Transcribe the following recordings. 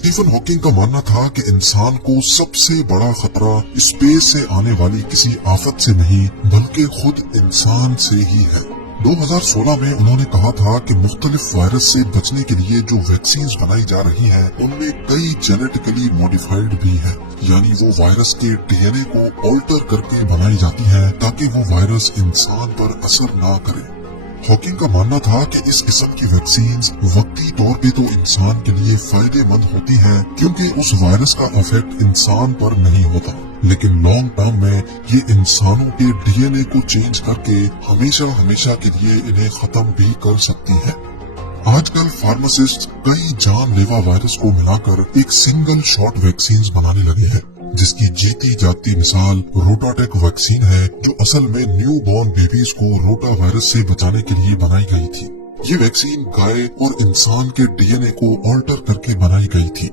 Stephen Hawking का मानना था कि इंसान को सबसे बड़ा खतरा स्पेस से आने वाली किसी आफत से नहीं बल्कि खुद इंसान से ही है। 2016 में उन्होंने कहा था कि मुख्तलिफ वायरस से बचने के लिए जो वैक्सीन्स बनाई जा रही हैं, उनमें कई जेनेटिकली मॉडिफाइड भी हैं, यानी वो वायरस के डीएनए को ऑल्टर करके बनाई जाती हैं ताकि वो वायरस इंसान पर असर ना करे। हॉकिंग का मानना था कि इस किस्म की वैक्सीन्स वक्ती तौर पे तो इंसान के लिए फायदेमंद होती हैं क्योंकि उस वायरस का इफेक्ट इंसान पर नहीं होता, लेकिन लॉन्ग टर्म में ये इंसानों के डीएनए को चेंज करके हमेशा हमेशा के लिए इन्हें खत्म भी कर सकती हैं। आजकल फार्मासिस्ट कई जानलेवा वायरस को मिलाकर एक सिंगल शॉट वैक्सीन्स बनाने लगे हैं, जिसकी जीती जागती मिसाल रोटाटेक वैक्सीन है, जो असल में न्यू बॉर्न बेबीज को रोटा वायरस से बचाने के लिए बनाई गई थी। ये वैक्सीन गाय और इंसान के डीएनए को ऑल्टर करके बनाई गई थी।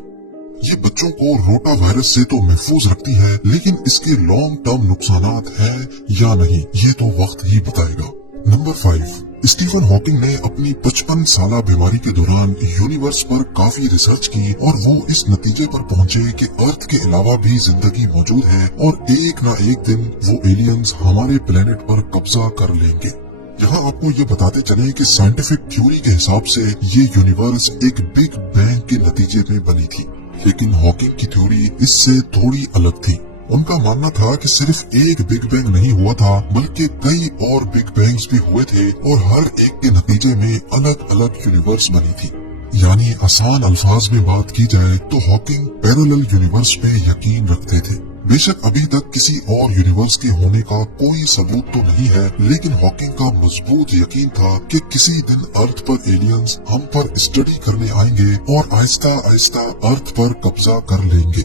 ये बच्चों को रोटा वायरस से तो महफूज रखती है, लेकिन इसके लॉन्ग टर्म नुकसानात है या नहीं, ये तो वक्त ही बताएगा। नंबर 5, स्टीफन हॉकिंग ने अपनी 55 साला बीमारी के दौरान यूनिवर्स पर काफी रिसर्च की और वो इस नतीजे पर पहुंचे कि अर्थ के अलावा भी जिंदगी मौजूद है और एक न एक दिन वो एलियंस हमारे प्लेनेट पर कब्जा कर लेंगे। यहाँ आपको ये बताते चले कि साइंटिफिक थ्योरी के हिसाब से ये यूनिवर्स एक बिग बैंग के नतीजे में बनी थी, लेकिन हॉकिंग की थ्योरी इससे थोड़ी अलग थी। उनका मानना था कि सिर्फ एक बिग बैंग नहीं हुआ था, बल्कि कई और बिग बैंग्स भी हुए थे और हर एक के नतीजे में अलग अलग यूनिवर्स बनी थी। यानी आसान अल्फाज में बात की जाए तो हॉकिंग पैरेलल यूनिवर्स पे यकीन रखते थे। बेशक अभी तक किसी और यूनिवर्स के होने का कोई सबूत तो नहीं है, लेकिन हॉकिंग का मजबूत यकीन था कि किसी दिन अर्थ पर एलियंस हम पर स्टडी करने आएंगे और आहिस्ता आहिस्ता अर्थ पर कब्जा कर लेंगे।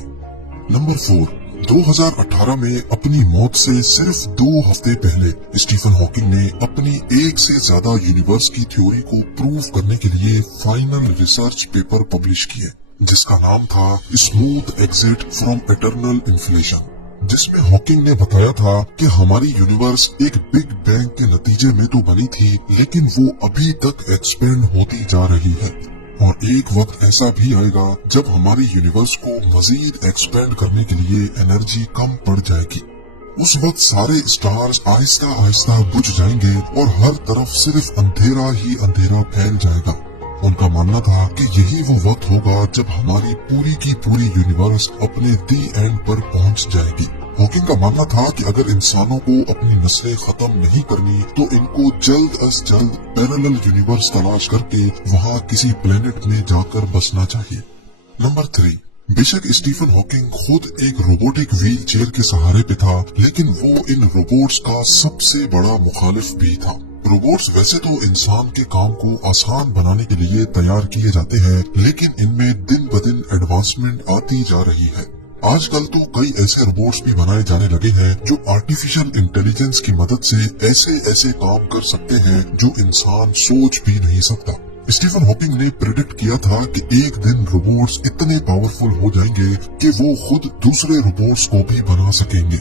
नंबर 4, 2018 में अपनी मौत से सिर्फ 2 हफ्ते पहले स्टीफन हॉकिंग ने अपनी एक से ज्यादा यूनिवर्स की थ्योरी को प्रूव करने के लिए फाइनल रिसर्च पेपर पब्लिश किए, जिसका नाम था smooth exit from eternal inflation, जिसमें हॉकिंग ने बताया था कि हमारी यूनिवर्स एक बिग बैंग के नतीजे में तो बनी थी, लेकिन वो अभी तक एक्सपेंड होती जा रही है और एक वक्त ऐसा भी आएगा जब हमारी यूनिवर्स को मजीद एक्सपेंड करने के लिए एनर्जी कम पड़ जाएगी। उस वक्त सारे स्टार्स आहिस्ता आहिस्ता बुझ जाएंगे और हर तरफ सिर्फ अंधेरा ही अंधेरा फैल जाएगा। उनका मानना था कि यही वो वक्त होगा जब हमारी पूरी की पूरी यूनिवर्स अपने दी एंड पर पहुंच जाएगी। हॉकिंग का मानना था कि अगर इंसानों को अपनी नस्लें खत्म नहीं करनी तो इनको जल्द अज जल्द पैरेलल यूनिवर्स तलाश करके वहाँ किसी प्लेनेट में जाकर बसना चाहिए। नंबर 3, बेशक स्टीफन हॉकिंग खुद एक रोबोटिक व्हील चेयर के सहारे पे था, लेकिन वो इन रोबोट्स का सबसे बड़ा मुखालिफ भी था। रोबोट्स वैसे तो इंसान के काम को आसान बनाने के लिए तैयार किए जाते हैं, लेकिन इनमें दिन ब दिन एडवांसमेंट आती जा रही है। आजकल तो कई ऐसे रोबोट्स भी बनाए जाने लगे हैं जो आर्टिफिशियल इंटेलिजेंस की मदद से ऐसे ऐसे काम कर सकते हैं जो इंसान सोच भी नहीं सकता। स्टीफन हॉकिंग ने प्रेडिक्ट किया था कि एक दिन रोबोट्स इतने पावरफुल हो जाएंगे कि वो खुद दूसरे रोबोट्स को भी बना सकेंगे।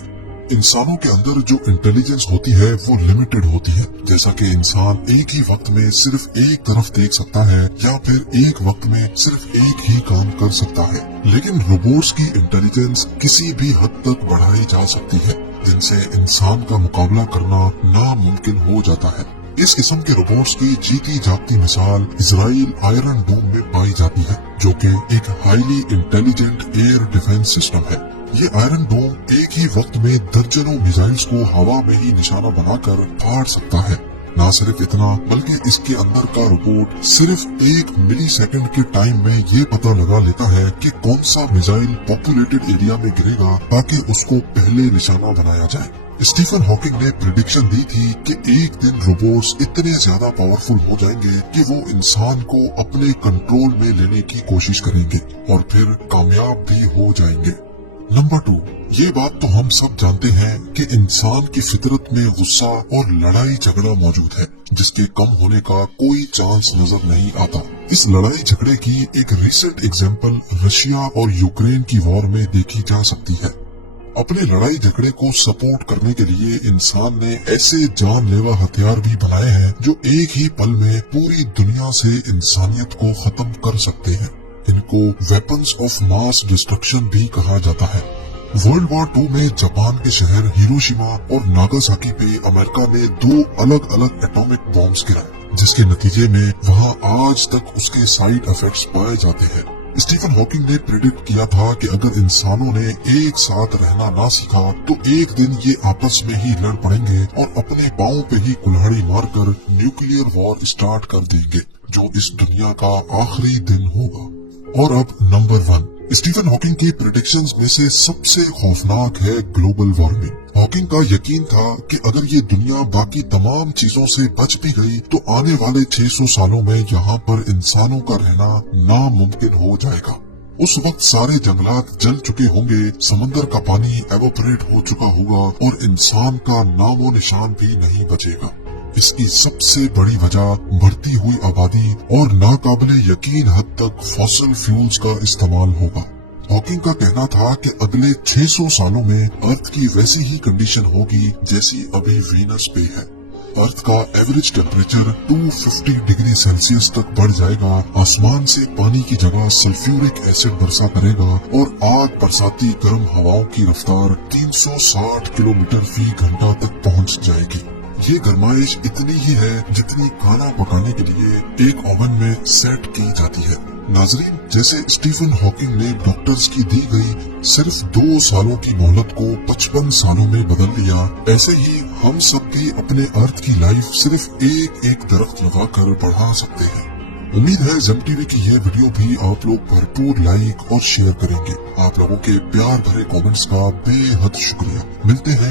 इंसानों के अंदर जो इंटेलिजेंस होती है वो लिमिटेड होती है, जैसा कि इंसान एक ही वक्त में सिर्फ एक तरफ देख सकता है या फिर एक वक्त में सिर्फ एक ही काम कर सकता है, लेकिन रोबोट्स की इंटेलिजेंस किसी भी हद तक बढ़ाई जा सकती है, जिनसे इंसान का मुकाबला करना नामुमकिन हो जाता है। इस किस्म के रोबोट्स की जीती जागती मिसाल इजराइल आयरन डोम में पाई जाती है, जो कि एक highly intelligent air defence system है। ये आयरन डोम एक ही वक्त में दर्जनों मिसाइल्स को हवा में ही निशाना बनाकर फाड़ सकता है। न सिर्फ इतना, बल्कि इसके अंदर का रोबोट सिर्फ 1 मिली सेकंड के टाइम में ये पता लगा लेता है कि कौन सा मिसाइल पॉपुलेटेड एरिया में गिरेगा ताकि उसको पहले निशाना बनाया जाए। स्टीफन हॉकिंग ने प्रेडिक्शन दी थी कि एक दिन रोबोट्स इतने ज्यादा पावरफुल हो जाएंगे कि वो इंसान को अपने कंट्रोल में लेने की कोशिश करेंगे और फिर कामयाब भी हो जाएंगे। नंबर 2, ये बात तो हम सब जानते हैं कि इंसान की फितरत में गुस्सा और लड़ाई झगड़ा मौजूद है, जिसके कम होने का कोई चांस नजर नहीं आता। इस लड़ाई झगड़े की एक रिसेंट एग्जांपल रशिया और यूक्रेन की वॉर में देखी जा सकती है। अपने लड़ाई झगड़े को सपोर्ट करने के लिए इंसान ने ऐसे जानलेवा हथियार भी बनाए हैं जो एक ही पल में पूरी दुनिया से इंसानियत को खत्म कर सकते हैं। इनको वेपन्स ऑफ मास डिस्ट्रक्शन भी कहा जाता है। वर्ल्ड वॉर 2 में जापान के शहर हिरोशिमा और नागासाकी पे अमेरिका ने 2 अलग अलग एटॉमिक बॉम्ब्स गिराए, जिसके नतीजे में वहाँ आज तक उसके साइड इफेक्ट्स पाए जाते हैं। स्टीफन हॉकिंग ने प्रेडिक्ट किया था कि अगर इंसानों ने एक साथ रहना ना सीखा तो एक दिन ये आपस में ही लड़ पड़ेंगे और अपने पाँव पे ही कुल्हाड़ी मारकर न्यूक्लियर वॉर स्टार्ट कर देंगे, जो इस दुनिया का आखिरी दिन होगा। और अब नंबर 1, स्टीफन हॉकिंग की प्रेडिक्शंस में से सबसे खौफनाक है ग्लोबल वार्मिंग। हॉकिंग का यकीन था कि अगर ये दुनिया बाकी तमाम चीजों से बच भी गई तो आने वाले 600 सालों में यहाँ पर इंसानों का रहना नामुमकिन हो जाएगा। उस वक्त सारे जंगलात जल चुके होंगे, समंदर का पानी एवोपरेट हो चुका होगा और इंसान का नामो निशान भी नहीं बचेगा। इसकी सबसे बड़ी वजह बढ़ती हुई आबादी और नाकाबिले यकीन हद तक फॉसिल फ्यूल्स का इस्तेमाल होगा। हॉकिंग का कहना था कि अगले 600 सालों में अर्थ की वैसी ही कंडीशन होगी जैसी अभी वीनस पे है। अर्थ का एवरेज टेम्परेचर 250 डिग्री सेल्सियस तक बढ़ जाएगा, आसमान से पानी की जगह सल्फ्यूरिक एसिड बरसा करेगा और आग बरसाती गर्म हवाओं की रफ्तार 360 किलोमीटर फी घंटा तक पहुंच जाएगी। ये गर्माइश इतनी ही है जितनी खाना पकाने के लिए एक ओवन में सेट की जाती है। नाजरीन, जैसे स्टीफन हॉकिंग ने डॉक्टर्स की दी गई सिर्फ 2 सालों की मोहलत को 55 सालों में बदल लिया, ऐसे ही हम सब भी अपने अर्थ की लाइफ सिर्फ एक दरख्त लगाकर बढ़ा सकते हैं। उम्मीद है ज़ेम टीवी की यह वीडियो भी आप लोग भरपूर लाइक और शेयर करेंगे। आप लोगों के प्यार भरे कमेंट्स का बेहद शुक्रिया। मिलते हैं